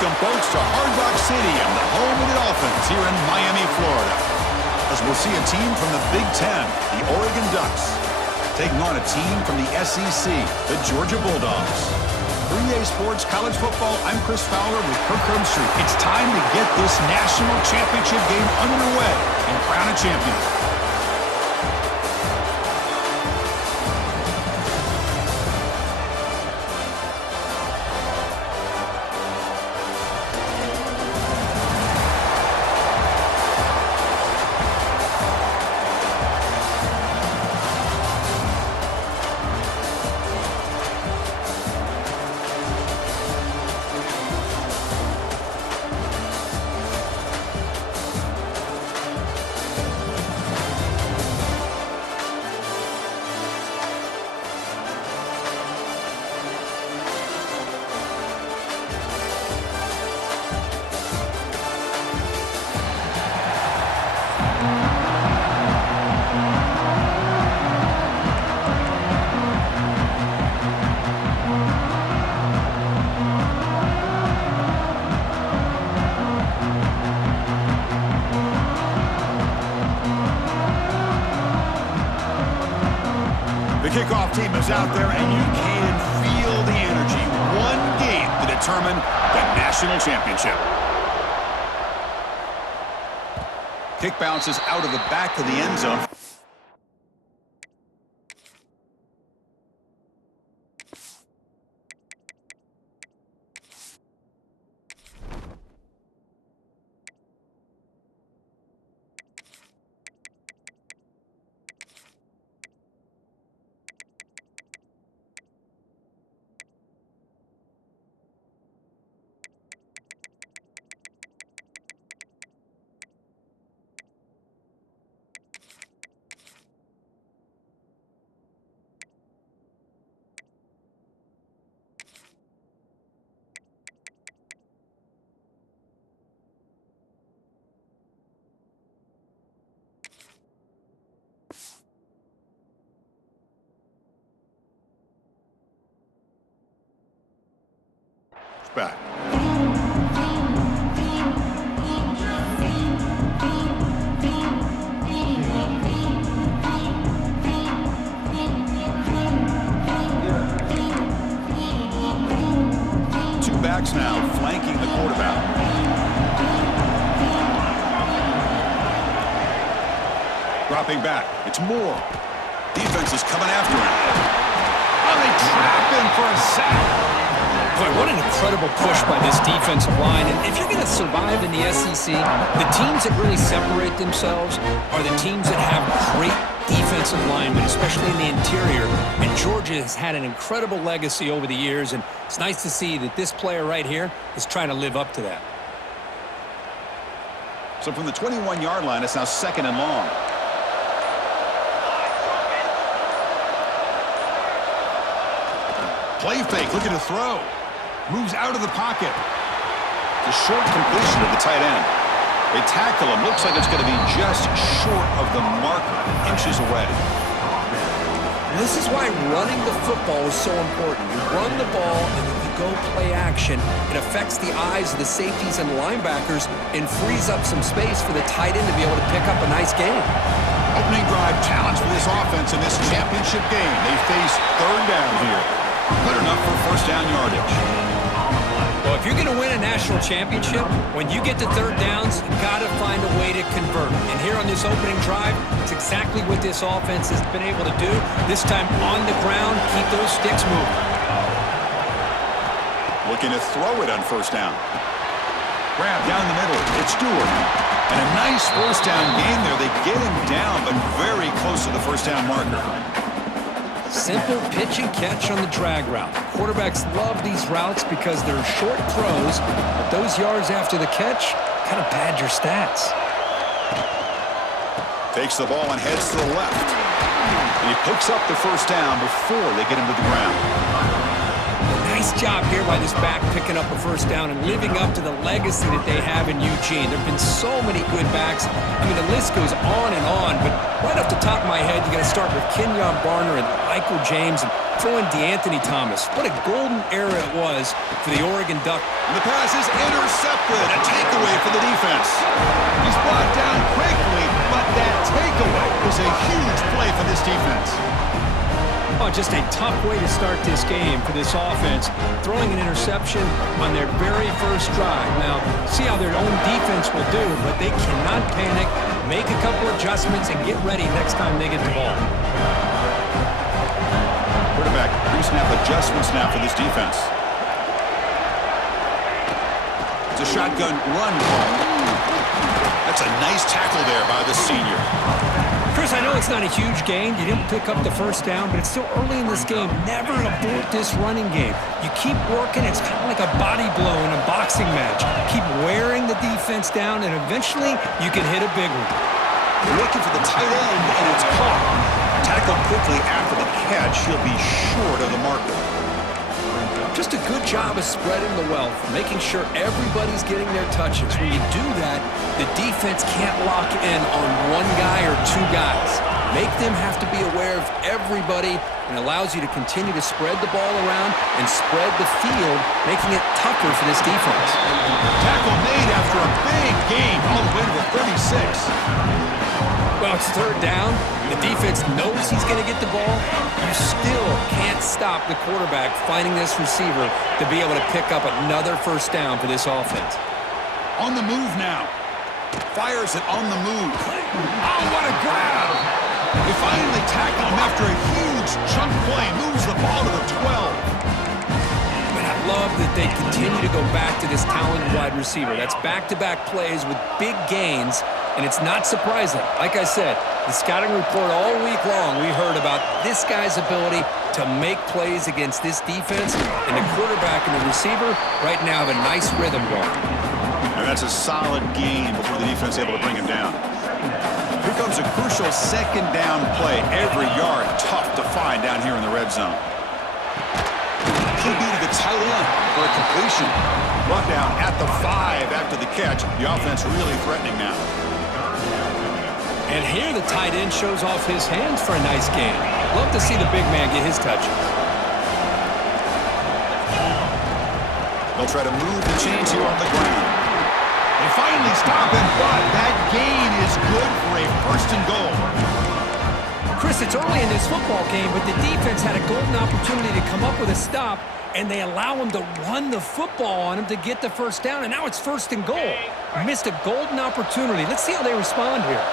welcome folks to Hard Rock Stadium, the home of the Dolphins here in Miami, Florida. As we'll see a team from the Big Ten, the Oregon Ducks, taking on a team from the SEC, the Georgia Bulldogs. 3A Sports College Football, I'm Chris Fowler with Kirk Herbstreit. It's time to get this national championship game underway and crown a champion. The kickoff team is out there, and you can feel the energy. One game to determine the national championship. Kick bounces out of the back of the end zone. Back. Two backs now flanking the quarterback. Dropping back. It's Moore. Defense is coming after him. Oh, they trap him for a sack. Boy, what an incredible push by this defensive line. And if you're going to survive in the SEC, the teams that really separate themselves are the teams that have great defensive linemen, especially in the interior. And Georgia has had an incredible legacy over the years, and it's nice to see that this player right here is trying to live up to that. So from the 21-yard line, it's now 2nd and long. Play fake, looking to throw. Moves out of the pocket. The short completion of the tight end. They tackle him. Looks like it's going to be just short of the marker, inches away. This is why running the football is so important. You run the ball and then you go play action. It affects the eyes of the safeties and linebackers and frees up some space for the tight end to be able to pick up a nice game. Opening drive challenge for this offense in this championship game. They face 3rd down here. Good enough for 1st down yardage. Well, if you're going to win a national championship, when you get to 3rd downs, you've got to find a way to convert. And here on this opening drive, it's exactly what this offense has been able to do. This time on the ground, keep those sticks moving. Looking to throw it on 1st down. Grab down the middle. It's Stewart. And a nice 1st down gain there. They get him down, but very close to the 1st down marker. Simple pitch and catch on the drag route. Quarterbacks love these routes because they're short throws, but those yards after the catch kind of pad your stats. Takes the ball and heads to the left. And he picks up the 1st down before they get him to the ground. Nice job here by this back picking up a first down and living up to the legacy that they have in Eugene. There have been so many good backs. I mean, the list goes on and on, but right off the top of my head, you got to start with Kenyon Barner and Michael James and throw in DeAnthony Thomas. What a golden era it was for the Oregon Ducks. And the pass is intercepted. A takeaway for the defense. He's brought down quickly, but that takeaway was a huge play for this defense. Oh, just a tough way to start this game for this offense, throwing an interception on their very first drive. Now, see how their own defense will do, but they cannot panic, make a couple adjustments, and get ready next time they get the ball. Quarterback, pre-snap adjustments now for this defense. It's a shotgun run call. That's a nice tackle there by the senior. Chris, I know it's not a huge gain. You didn't pick up the first down, but it's still early in this game. Never abort this running game. You keep working. It's kind of like a body blow in a boxing match. Keep wearing the defense down, and eventually you can hit a big one. You're looking for the tight end, and it's caught. Tackled quickly after the catch. He'll be short of the marker. Just a good job of spreading the wealth, making sure everybody's getting their touches. When you do that, the defense can't lock in on one guy or two guys. Make them have to be aware of everybody, and allows you to continue to spread the ball around and spread the field, making it tougher for this defense. Tackle made after a big gain all the way to the 36. Well, it's third down. The defense knows he's going to get the ball. You still can't stop the quarterback finding this receiver to be able to pick up another first down for this offense. On the move now. Fires it on the move. Oh, what a grab! They finally tackle him after a huge chunk play. Moves the ball to the 12. But I love that they continue to go back to this talented wide receiver. That's back-to-back plays with big gains. And it's not surprising. Like I said, the scouting report all week long, we heard about this guy's ability to make plays against this defense. And the quarterback and the receiver right now have a nice rhythm going. And that's a solid gain before the defense able to bring him down. Here comes a crucial second down play. Every yard tough to find down here in the red zone. QB to the tight end for a completion. Brought down at the 5 after the catch. The offense really threatening now. And here the tight end shows off his hands for a nice gain. Love to see the big man get his touches. They'll try to move the chains here on the ground. They finally stop it, but that gain is good for a first and goal. Chris, it's early in this football game, but the defense had a golden opportunity to come up with a stop, and they allow him to run the football on him to get the first down, and now it's first and goal. Missed a golden opportunity. Let's see how they respond here.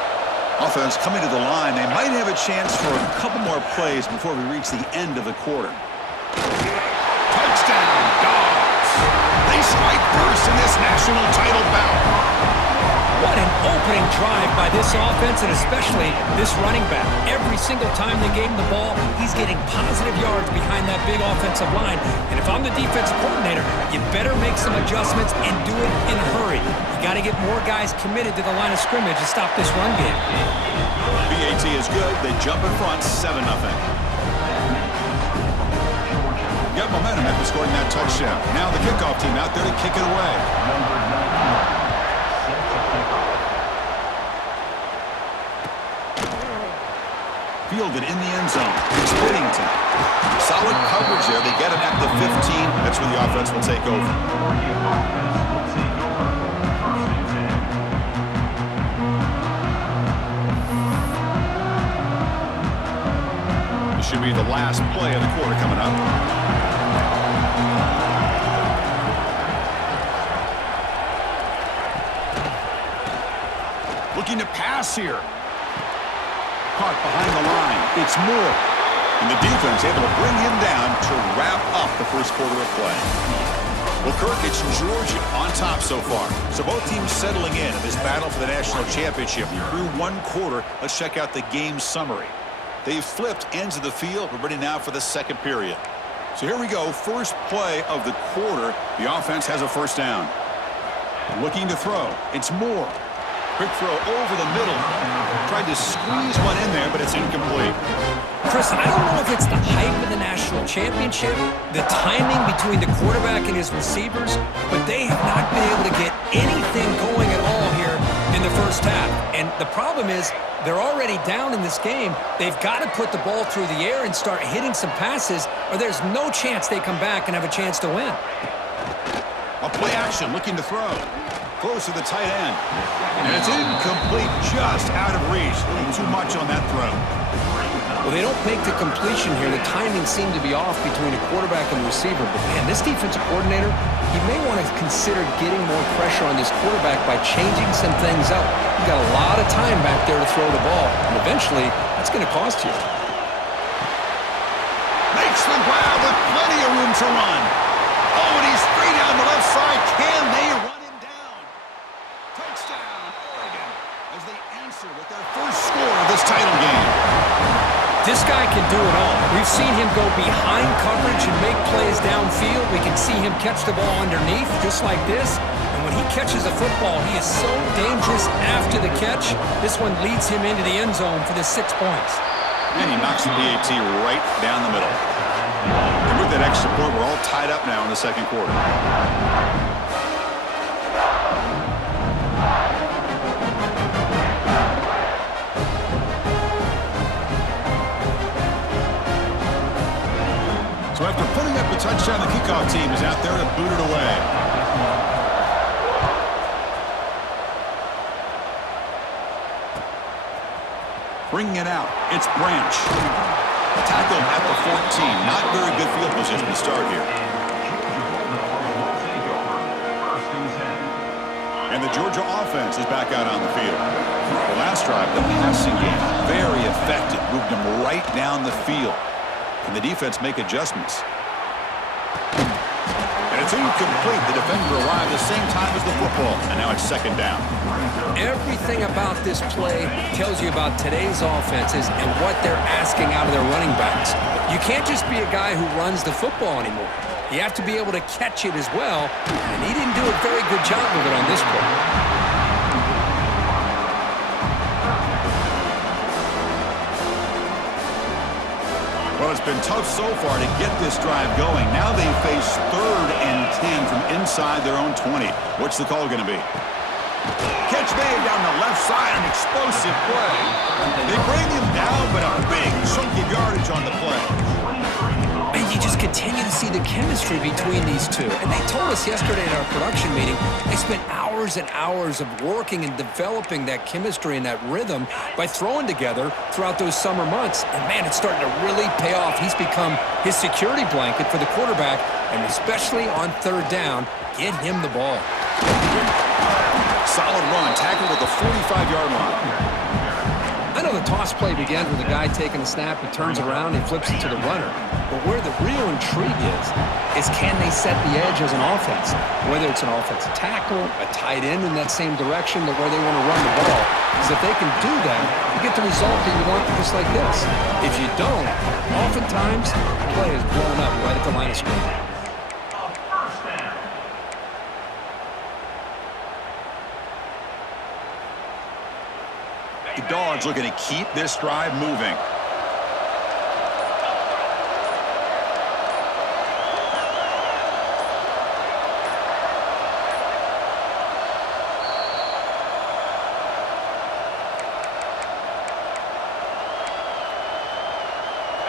Offense coming to the line. They might have a chance for a couple more plays before we reach the end of the quarter. Touchdown, Dogs. They strike first in this national title bout. What an opening drive by this offense, and especially this running back. Every single time they gave him the ball, he's getting positive yards behind that big offensive line. And if I'm the defensive coordinator, you better make some adjustments and do it in a hurry. You got to get more guys committed to the line of scrimmage to stop this run game. BAT is good. They jump in front, 7-0. Got momentum after scoring that touchdown. Now the kickoff team out there to kick it away. Fielded in the end zone. It's Whittington. Solid coverage there. They get him at the 15. That's where the offense will take over. This should be the last play of the quarter coming up. Looking to pass here. Caught behind the line. It's Moore. And the defense able to bring him down to wrap up the first quarter of play. Well, Kirk, it's Georgia on top so far. So both teams settling in this battle for the national championship. Through one quarter, let's check out the game summary. They've flipped ends of the field. We're ready now for the second period. So here we go. First play of the quarter. The offense has a first down. Looking to throw. It's Moore. Quick throw over the middle. Tried to squeeze one in there, but it's incomplete. Chris, I don't know if it's the hype of the national championship, the timing between the quarterback and his receivers, but they have not been able to get anything going at all here in the first half. And the problem is they're already down in this game. They've got to put the ball through the air and start hitting some passes, or there's no chance they come back and have a chance to win. A play action, looking to throw. Close to the tight end. And it's incomplete, just out of reach. A little too much on that throw. Well, they don't make the completion here. The timing seemed to be off between the quarterback and the receiver. But, man, this defensive coordinator, he may want to consider getting more pressure on this quarterback by changing some things up. You've got a lot of time back there to throw the ball. And eventually, that's going to cost you. Makes the grab with plenty of room to run. Oh, and he's free down the left side. Can they run him down? Touchdown, Oregon, as they answer with their first score of this title game. This guy can do it all. We've seen him go behind coverage and make plays downfield. We can see him catch the ball underneath, just like this. And when he catches a football, he is so dangerous after the catch. This one leads him into the end zone for the 6 points. And he knocks the PAT right down the middle. And with that extra point, we're all tied up now in the second quarter. So after putting up a touchdown, the kickoff team is out there to boot it away. Bringing it out, it's Branch. Tackled at the 14. Not very good field position to start here. And the Georgia offense is back out on the field. The last drive, the passing game, very effective. Moved them right down the field. Can the defense make adjustments? And it's incomplete. The defender arrived the same time as the football. And now it's second down. Everything about this play tells you about today's offenses and what they're asking out of their running backs. You can't just be a guy who runs the football anymore. You have to be able to catch it as well. And he didn't do a very good job of it on this play. Well, it's been tough so far to get this drive going. Now they face 3rd and 10 from inside their own 20. What's the call going to be? Catch made down the left side, an explosive play. They bring him down, but a big chunky yardage on the play. And you just continue to see the chemistry between these two. And they told us yesterday in our production meeting, they spent hours and hours of working and developing that chemistry and that rhythm by throwing together throughout those summer months. And, man, it's starting to really pay off. He's become his security blanket for the quarterback, and especially on 3rd down, get him the ball. Solid run, tackled at the 45-yard line. I know the toss play begins with a guy taking a snap, he turns around, and flips it to the runner. But where the real intrigue is can they set the edge as an offense? Whether it's an offensive tackle, a tight end in that same direction to where they want to run the ball. Because if they can do that, you get the result that you want just like this. If you don't, oftentimes, the play is blown up right at the line of scrimmage. The Dogs looking to keep this drive moving.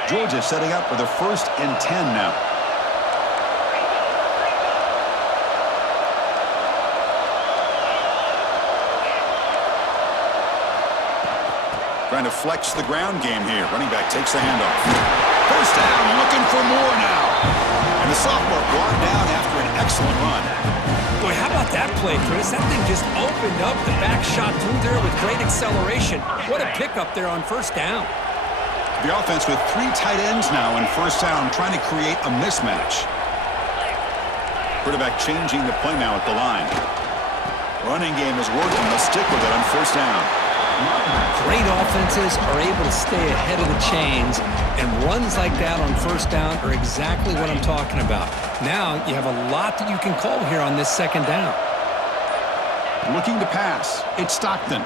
Georgia setting up for the 1st and 10 now. Trying to flex the ground game here. Running back takes the handoff. First down, looking for more now. And the sophomore brought down after an excellent run. Boy, how about that play, Chris? That thing just opened up. The back shot through there with great acceleration. What a pickup there on 1st down. The offense with 3 tight ends now in 1st down, trying to create a mismatch. Quarterback changing the play now at the line. Running game is working. Let's stick with it on 1st down. Great offenses are able to stay ahead of the chains, and runs like that on 1st down are exactly what I'm talking about. Now you have a lot that you can call here on this 2nd down. Looking to pass. It's Stockton.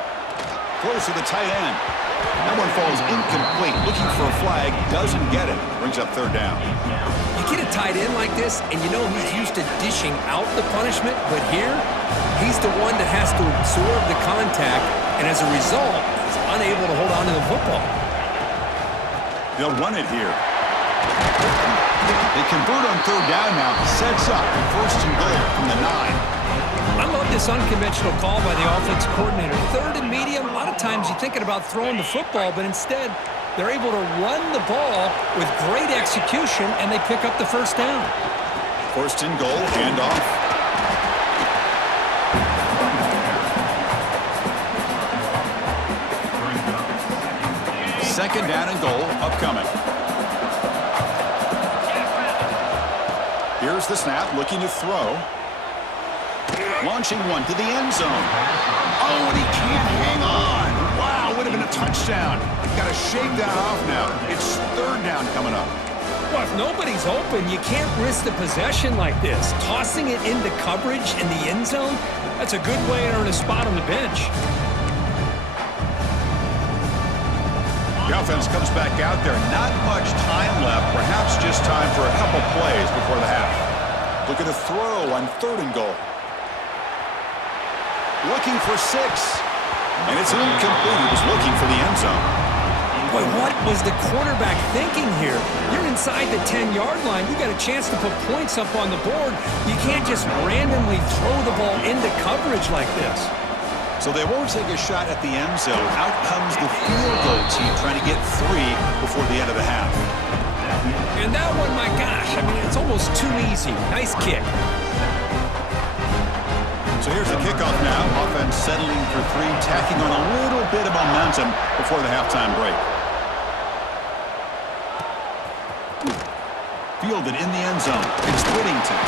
Close to the tight end. That one falls incomplete. Looking for a flag. Doesn't get it. Brings up third down. You get a tight end like this, and you know he's used to dishing out the punishment, but here, he's the one that has to absorb the contact, and as a result, he's unable to hold on to the football. They'll run it here. They convert on third down now. Sets up first and goal from the 9. I love this unconventional call by the offensive coordinator. Third and medium, a lot of times you're thinking about throwing the football, but instead they're able to run the ball with great execution, and they pick up the first down. First and goal, handoff. Second down and goal, upcoming. Here's the snap, looking to throw. Launching one to the end zone. Oh, and he can't hang on. Wow, would have been a touchdown. Got to shake that off now. It's third down coming up. Well, if nobody's open, you can't risk the possession like this. Tossing it into coverage in the end zone, that's a good way to earn a spot on the bench. The offense comes back out there. Not much time left. Perhaps just time for a couple plays before the half. Looking to throw on third and goal. Looking for 6. And it's incomplete. He was looking for the end zone. Boy, what was the quarterback thinking here? You're inside the 10-yard line. You got a chance to put points up on the board. You can't just randomly throw the ball into coverage like this. So they won't take a shot at the end zone. Out comes the field goal team trying to get 3 before the end of the half. And that one, my gosh, I mean, it's almost too easy. Nice kick. So here's the kickoff now. Offense settling for 3, tacking on a little bit of momentum before the halftime break. Fielded in the end zone. It's Whittington.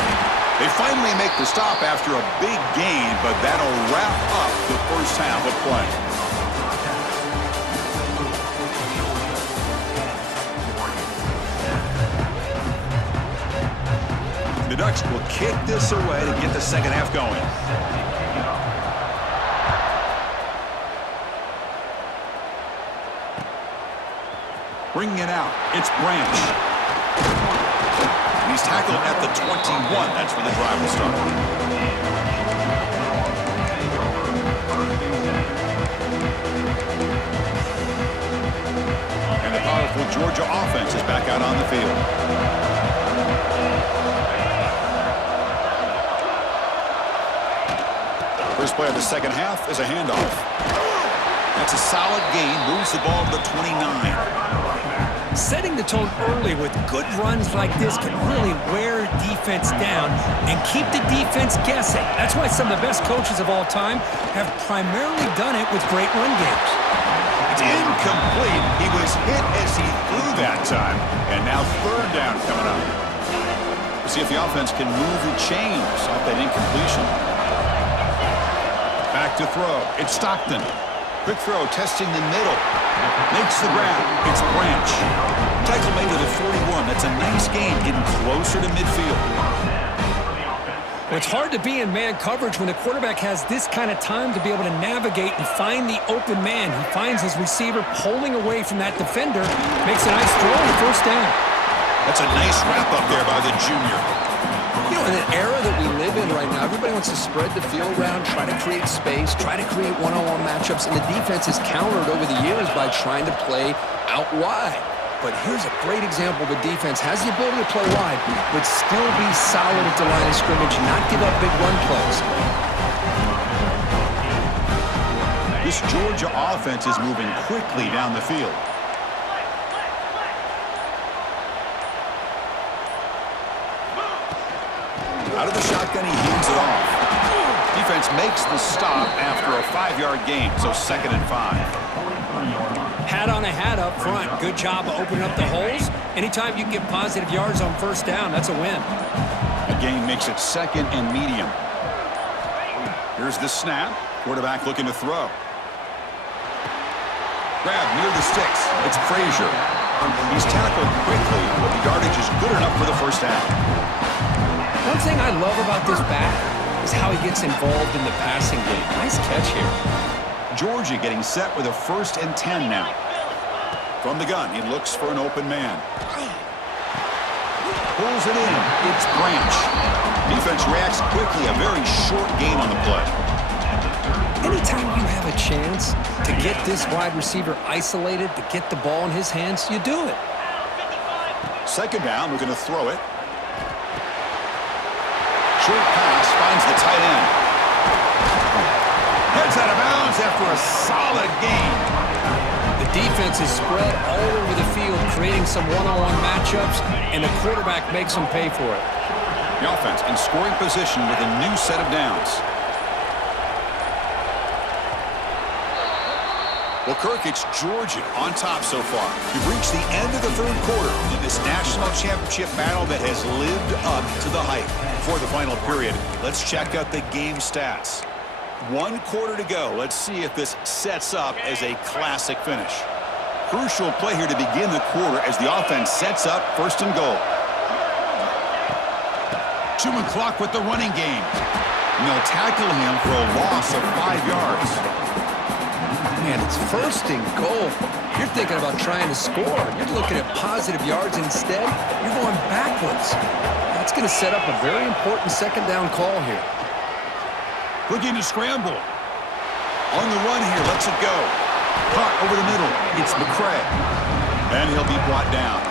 They finally make the stop after a big gain, but that'll wrap up the first half of play. The Ducks will kick this away to get the second half going. Bringing it out, it's Branch. He's tackled at the 21. That's where the drive will start. And the powerful Georgia offense is back out on the field. First play of the second half is a handoff. That's a solid gain. Moves the ball to the 29. Setting the tone early with good runs like this can really wear defense down and keep the defense guessing. That's why some of the best coaches of all time have primarily done it with great run games. It's incomplete. He was hit as he threw that time. And now third down coming up. We'll see if the offense can move the chains off that incompletion. Back to throw. It's Stockton. Quick throw, testing the middle. Makes the grab. It's Branch. Tackle made to the 41. That's a nice gain, getting closer to midfield. Well, it's hard to be in man coverage when the quarterback has this kind of time to be able to navigate and find the open man. He finds his receiver pulling away from that defender. Makes a nice throw on the first down. That's a nice wrap up there by the junior. You know, in an era that we live in right now, everybody wants to spread the field around, try to create space, try to create one-on-one matchups, and the defense has countered over the years by trying to play out wide. But here's a great example. The defense has the ability to play wide, but still be solid at the line of scrimmage, not give up big run plays. This Georgia offense is moving quickly down the field. Out of the shotgun, he hands it off. Defense makes the stop after a 5-yard gain, so 2nd and 5. Hat on a hat up front. Good job of opening up the holes. Anytime you can get positive yards on first down, that's a win. The gain makes it 2nd and medium. Here's the snap. Quarterback looking to throw. Grab near the sticks. It's Frazier. He's tackled quickly, but the yardage is good enough for the first down. One thing I love about this back is how he gets involved in the passing game. Nice catch here. Georgia getting set with a 1st and 10 now. From the gun, he looks for an open man. Pulls it in. It's Branch. Defense reacts quickly. A very short gain on the play. Anytime you have a chance to get this wide receiver isolated, to get the ball in his hands, you do it. 2nd down, we're going to throw it. Short pass finds the tight end. Heads out of bounds after a solid gain. The defense is spread all over the field, creating some one-on-one matchups, and the quarterback makes them pay for it. The offense in scoring position with a new set of downs. Well, Kirk, it's Georgia on top so far. We've reached the end of the 3rd quarter in this national championship battle that has lived up to the hype. Before the final period, let's check out the game stats. 1 quarter to go. Let's see if this sets up as a classic finish. Crucial play here to begin the quarter as the offense sets up 1st and goal. Chewing clock with the running game. And they'll tackle him for a loss of 5 yards. Man, it's 1st and goal. You're thinking about trying to score. You're looking at positive yards instead. You're going backwards. That's going to set up a very important 2nd down call here. Looking to scramble. On the run here, lets it go. Caught over the middle. It's McCray. And he'll be brought down.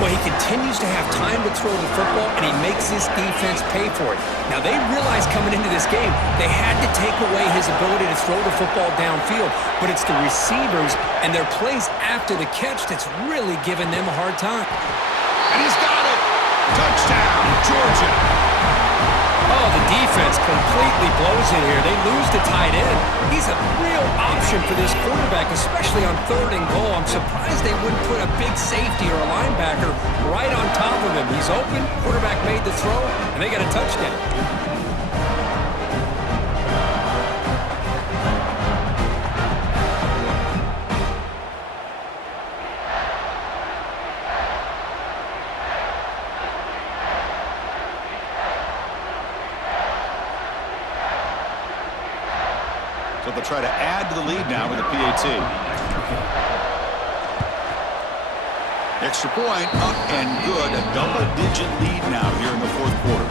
Well, he continues to have time to throw the football, and he makes this defense pay for it. Now, they realized coming into this game they had to take away his ability to throw the football downfield, but it's the receivers and their plays after the catch that's really giving them a hard time. And he's got it! Touchdown, Georgia! Oh, the defense completely blows it here. They lose the tight end. He's a real option for this quarterback, especially on 3rd and goal. I'm surprised they wouldn't put a big safety or a linebacker right on top of him. He's open, quarterback made the throw, and they got a touchdown. So they'll try to add to the lead now with a PAT. Extra point, up and good. A double-digit lead now here in the 4th quarter.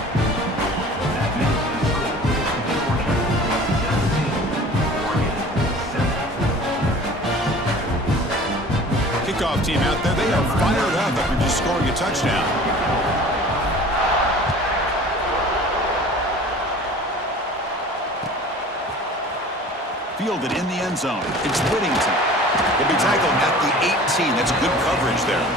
Kickoff team out there. They are fired up after just scoring a touchdown. Fielded in the end zone. It's Whittington. He'll be tackled at the 18. That's good coverage there.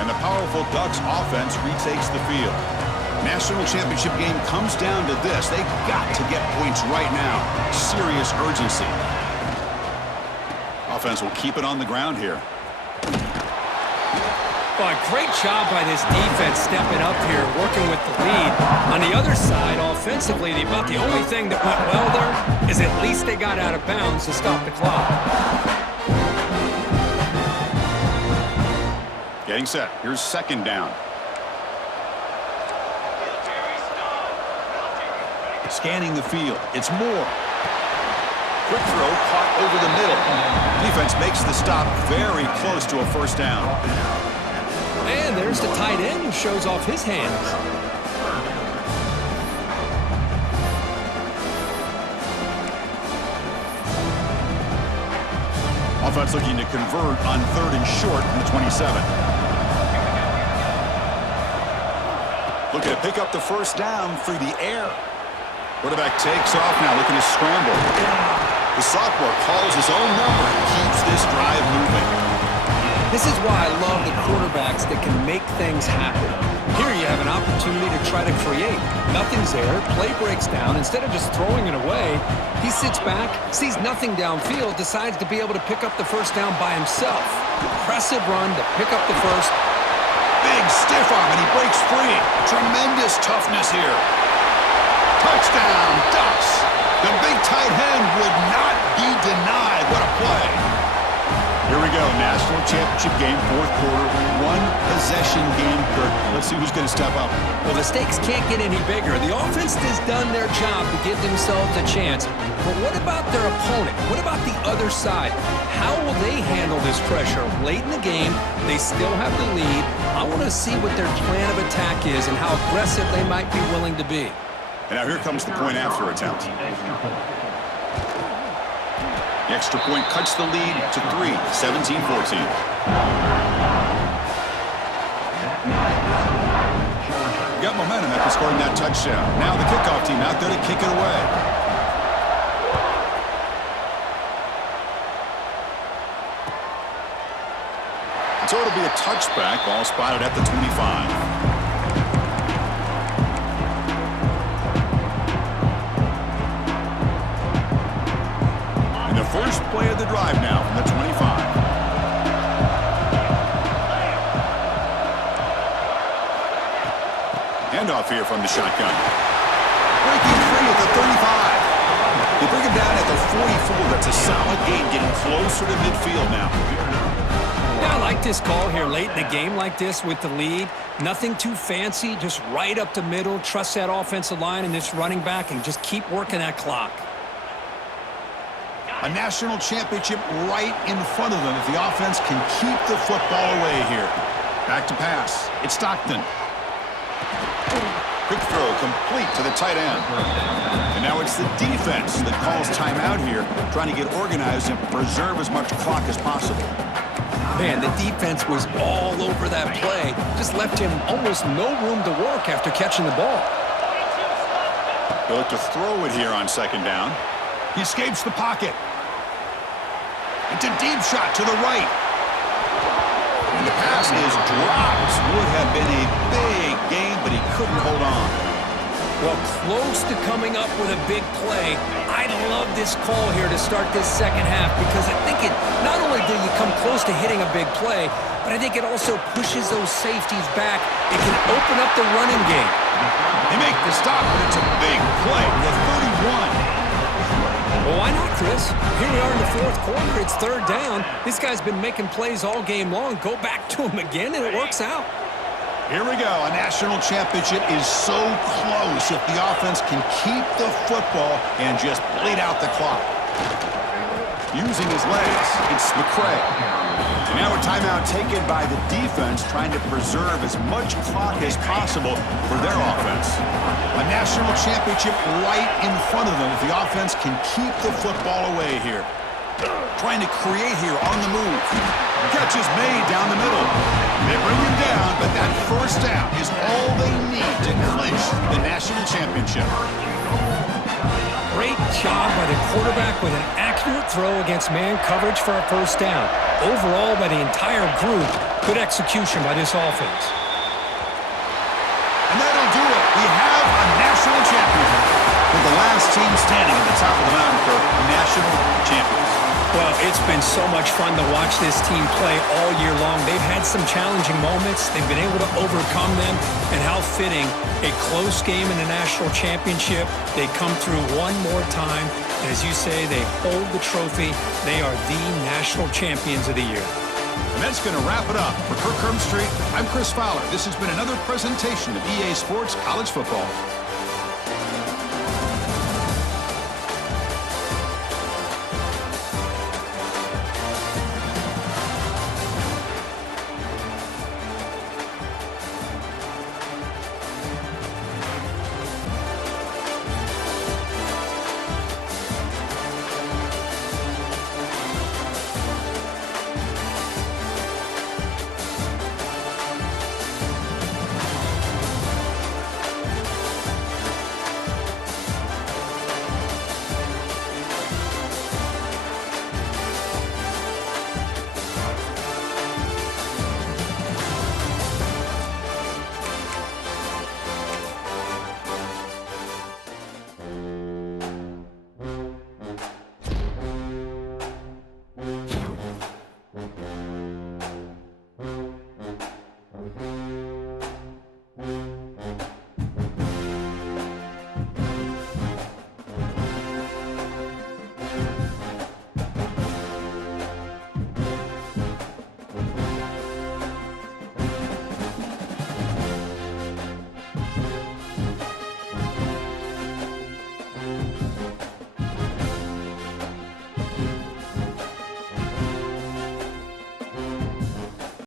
And the powerful Ducks offense retakes the field. National championship game comes down to this. They've got to get points right now. Serious urgency. Offense will keep it on the ground here. Oh, a great job by this defense stepping up here, working with the lead. On the other side, offensively, about the only thing that went well there is at least they got out of bounds to stop the clock. Getting set. Here's 2nd down. Scanning the field. It's Moore. Quick throw caught over the middle. Defense makes the stop very close to a 1st down. And there's the tight end who shows off his hands. Offense looking to convert on 3rd and short from the 27. Looking to pick up the 1st down through the air. Quarterback takes off now, looking to scramble. The sophomore calls his own number and keeps this drive moving. This is why I love the quarterbacks that can make things happen. Here you have an opportunity to try to create. Nothing's there. Play breaks down. Instead of just throwing it away, he sits back, sees nothing downfield, decides to be able to pick up the 1st down by himself. Impressive run to pick up the 1st. Big stiff arm, and he breaks free. Tremendous toughness here. Touchdown, Ducks. The big tight end will championship game, fourth quarter, one-possession game, Kirk. Let's see who's going to step up. Well, the stakes can't get any bigger. The offense has done their job to give themselves a chance. But what about their opponent? What about the other side? How will they handle this pressure? Late in the game, they still have the lead. I want to see what their plan of attack is and how aggressive they might be willing to be. And now here comes the point after attempt. The extra point cuts the lead to 3, 17-14. Got momentum after scoring that touchdown. Now the kickoff team out there to kick it away. So it'll be a touchback. Ball spotted at the 25. First play of the drive now from the 25. Handoff here from the shotgun. Breaking free at the 35. They bring him down at the 44. That's a solid gain, getting closer to midfield now. Yeah, I like this call here late in the game like this with the lead. Nothing too fancy, just right up the middle. Trust that offensive line and this running back and just keep working that clock. A national championship right in front of them if the offense can keep the football away here. Back to pass. It's Stockton. Quick throw complete to the tight end. And now it's the defense that calls timeout here, trying to get organized and preserve as much clock as possible. Man, the defense was all over that play. Just left him almost no room to work after catching the ball. They'll look to throw it here on second down. He escapes the pocket. It's a deep shot to the right. And the pass is dropped. Would have been a big gain, but he couldn't hold on. Well, close to coming up with a big play. I love this call here to start this second half because I think it not only do you come close to hitting a big play, but I think it also pushes those safeties back. It can open up the running game. They make the stop, but it's a big play with 31. Well, why not, Chris? Here we are in the fourth quarter. It's third down. This guy's been making plays all game long. Go back to him again, and it works out. Here we go. A national championship is so close if the offense can keep the football and just bleed out the clock. Using his legs, it's McCray. And now a timeout taken by the defense, trying to preserve as much clock as possible for their offense. A national championship right in front of them if the offense can keep the football away here. Trying to create here on the move. Catch is made down the middle. They bring him down, but that first down is all they need to clinch the national championship. Great job by the quarterback with an accurate throw against man coverage for a first down. Overall, by the entire group, good execution by this offense. And that'll do it. We have a national champion. With the last team standing at the top of the mountain for national champions. Well, it's been so much fun to watch this team play all year long. They've had some challenging moments. They've been able to overcome them. And how fitting, a close game in the national championship. They come through one more time. And as you say, they hold the trophy. They are the national champions of the year. And that's going to wrap it up. For Kirk Street, I'm Chris Fowler. This has been another presentation of EA Sports College Football.